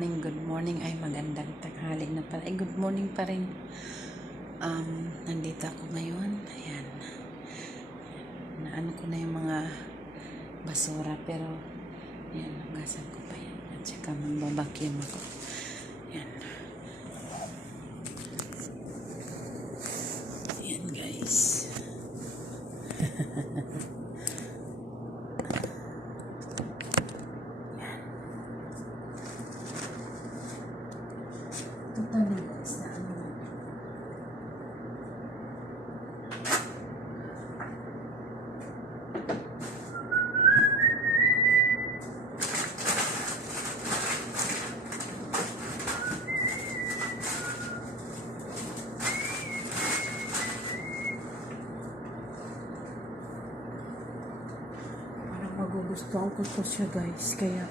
good morning. Ay, magandang tanghali na pala. Ay, good morning pa rin. Nandito ako ngayon. Ayan. Naano ko na yung mga basura, pero ayan, hugasan ko pa yan. At saka magbabacuum ako. Ayan. Ayan, guys. Totally, guys, na ano. Parang magugustuhan ko to siya, guys. Kaya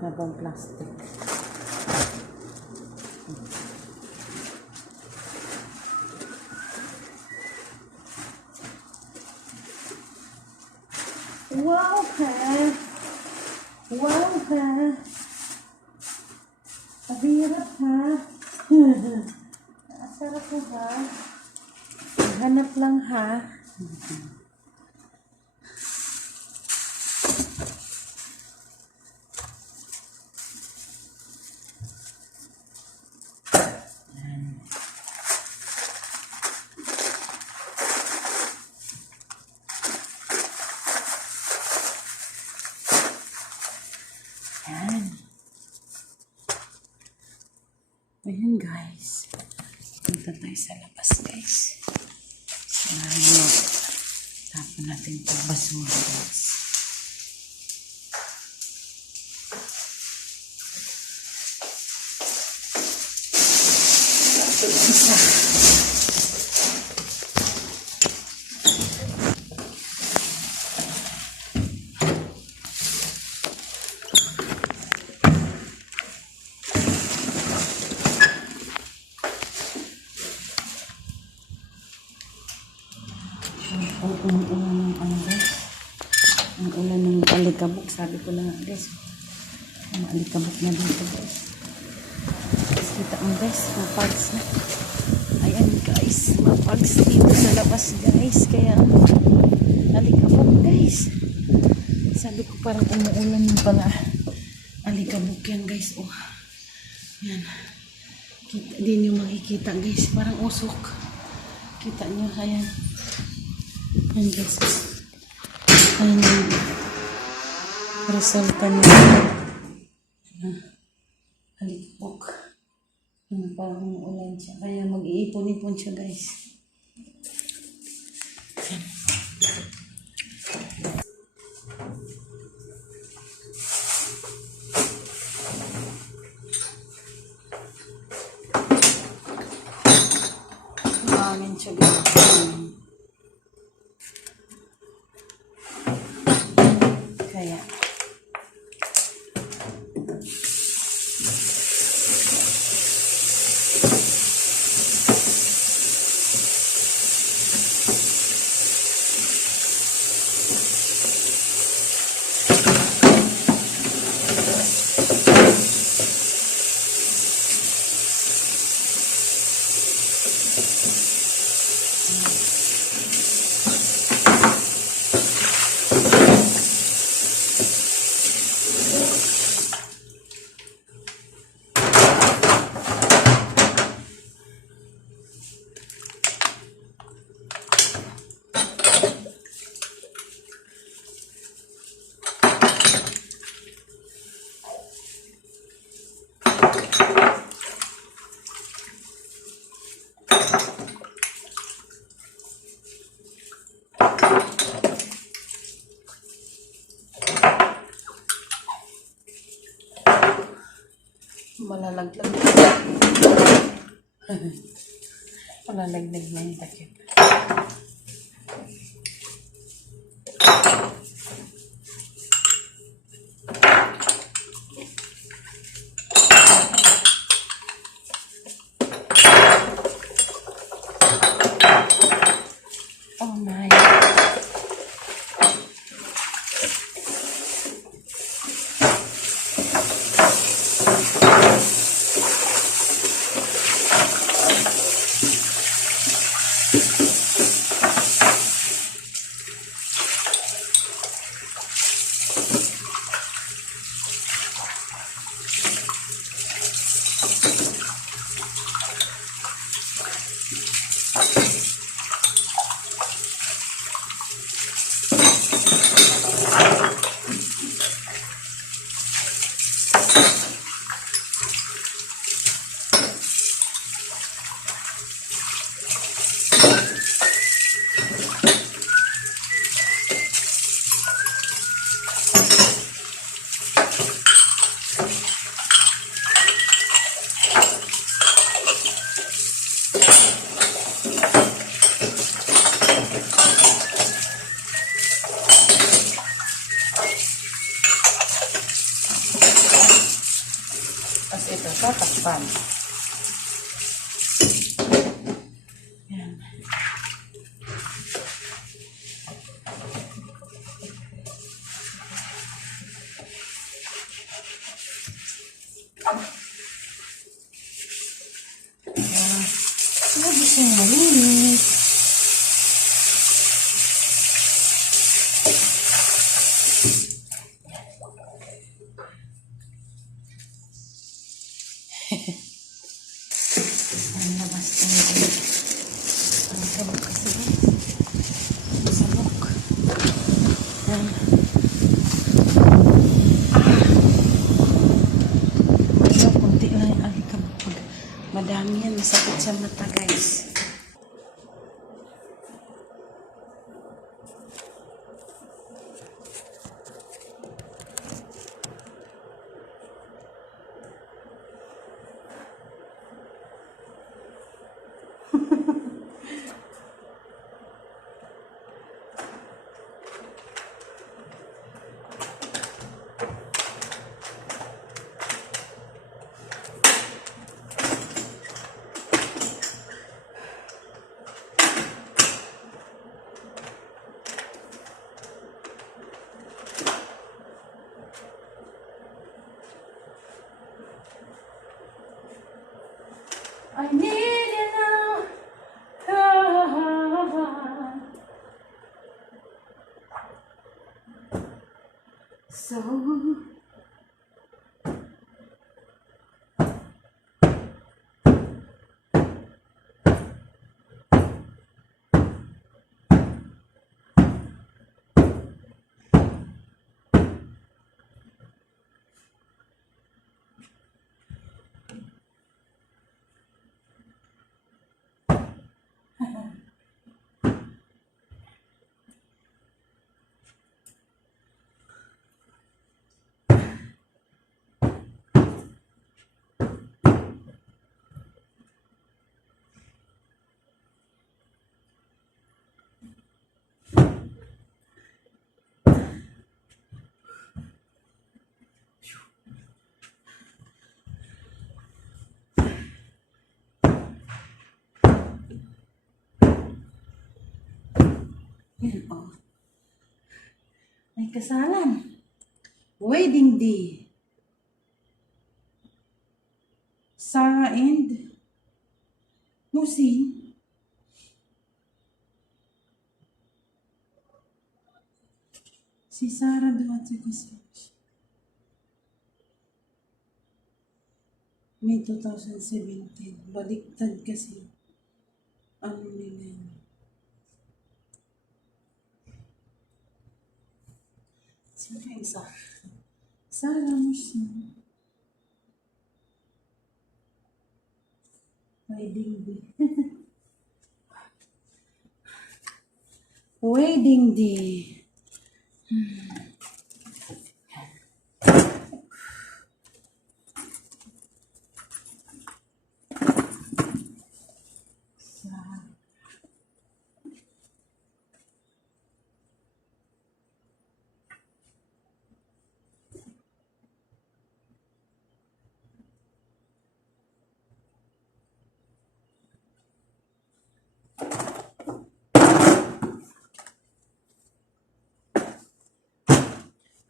habang plastic. Wow, ha? Wow, ha? Pabirap, ha? Asarap ko, ha? Hanap lang, ha? Ayan. Ayan, guys. Punta tayo sa labas, guys. Sinahin mo. Tapon natin ito basura, guys. Isa. Umuulan ng ano, guys. Ang ulan ng alikabok. Sabi ko na nga, guys. Ang alikabok na dito, guys. Kita mo, guys. Mapags na. Ayan, guys. Mapags dito sa labas, guys. Kaya, alikabok, guys. Sabi ko parang umuulan ng pala. Alikabok yan, guys. Oh. Yan. Kita, di nyo makikita, guys. Parang usok. Kita nyo, ayan. Ayan, guys. Ayan yung resulta niya. Alikabok. Parang umuulan siya. Kaya mag-iipon-ipon siya, guys. Ayan. Hangin siya, guys. Kaya malalaglag. Malalaglag na yung takip. Oh my. Tapos ito, tatakpan. Yan. Lagi siyang malinis. Ang labas tayo. Ang sabok kasi. Ang sabok. Yan. Ayaw, kunti lang yung alikabok. Pag madami yan, masakit sa mata, guys. I need you now. So yan, oh. May kasalan. Wedding day. Sarah and Musin. Si Sarah daw at saka si May 2017. Baliktad kasi. Ano nila yun. Sino yung isa? Sarah Musin. Wedding day. Wedding day.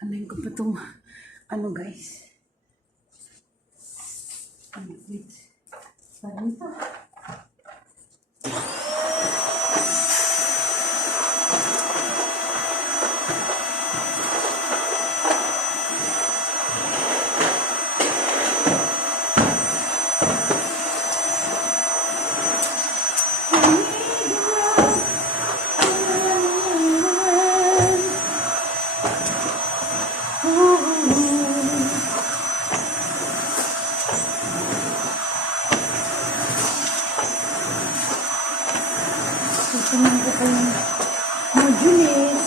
Ano ko pa itong, ano guys? Ano, wait. Parang ito. aking modules.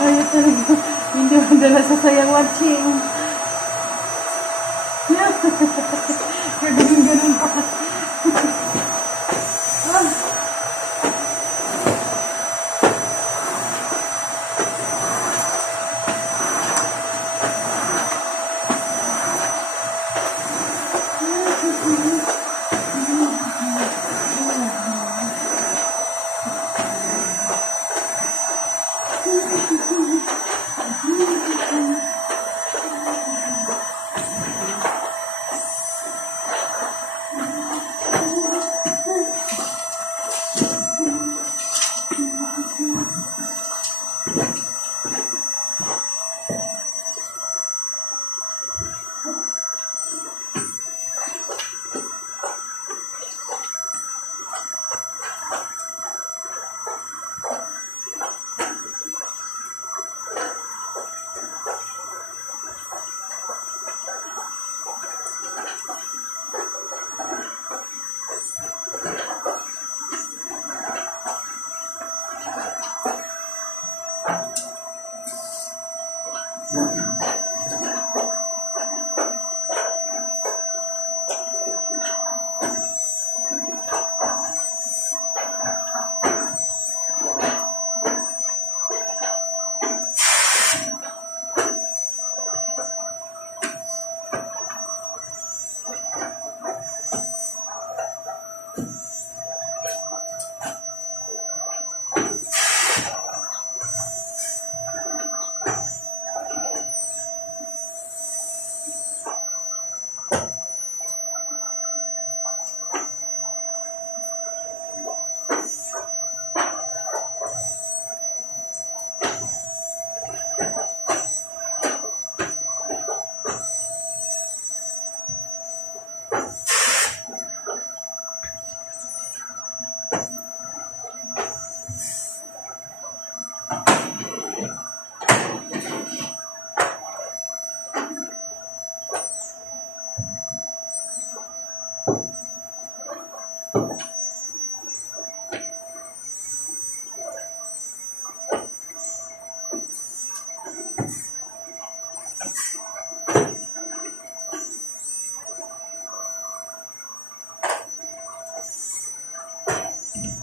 Ayaw talaga. Hindi mo dala sa sayang watching. Ganun pa.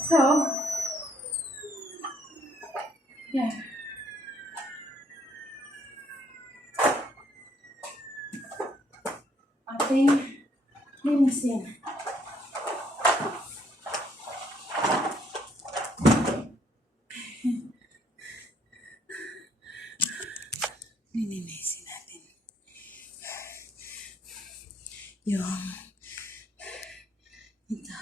So, yeah. Ating linisin. Linisin natin yung ito.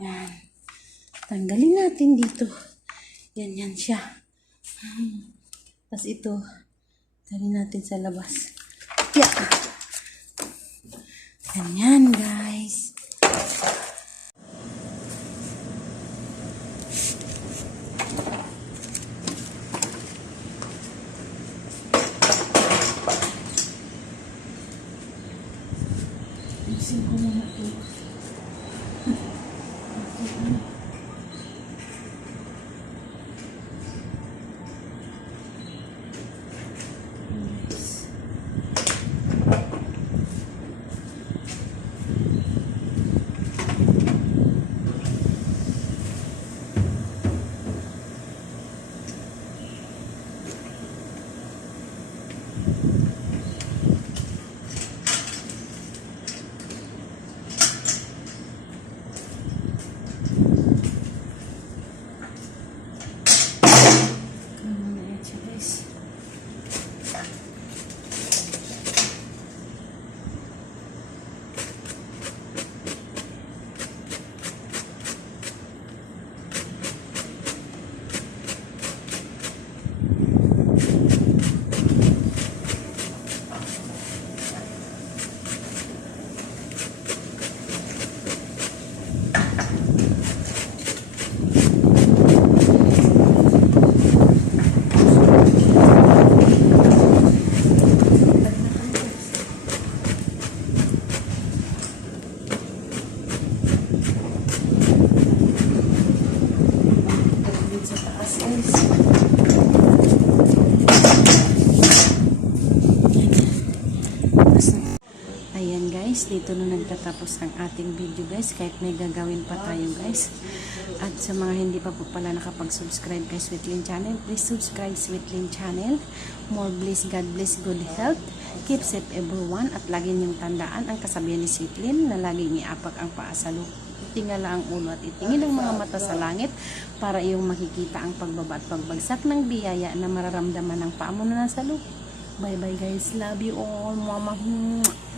Yan. Tanggalin natin dito. Yan siya. Tapos ito, tali natin sa labas. Yeah. Ganyan, guys. Isin ko muna ito. dito na nagtatapos ang ating video guys, kahit may gagawin pa tayo guys. At sa mga hindi pa po pala nakapag-subscribe kay Sweetlyn Channel, please subscribe Sweetlyn Channel. More bliss, God bless, good health. Keep safe everyone. At lagi niyong tandaan ang kasabihan ni Sweetlyn na laging iapak ang paa sa lupa. Tingala ang ulo at itingin ang mga mata sa langit para iyong makikita ang pagbaba at pagbagsak ng biyaya na mararamdaman ng paa mo na nasa lupa. Bye bye guys. Love you all. Mama.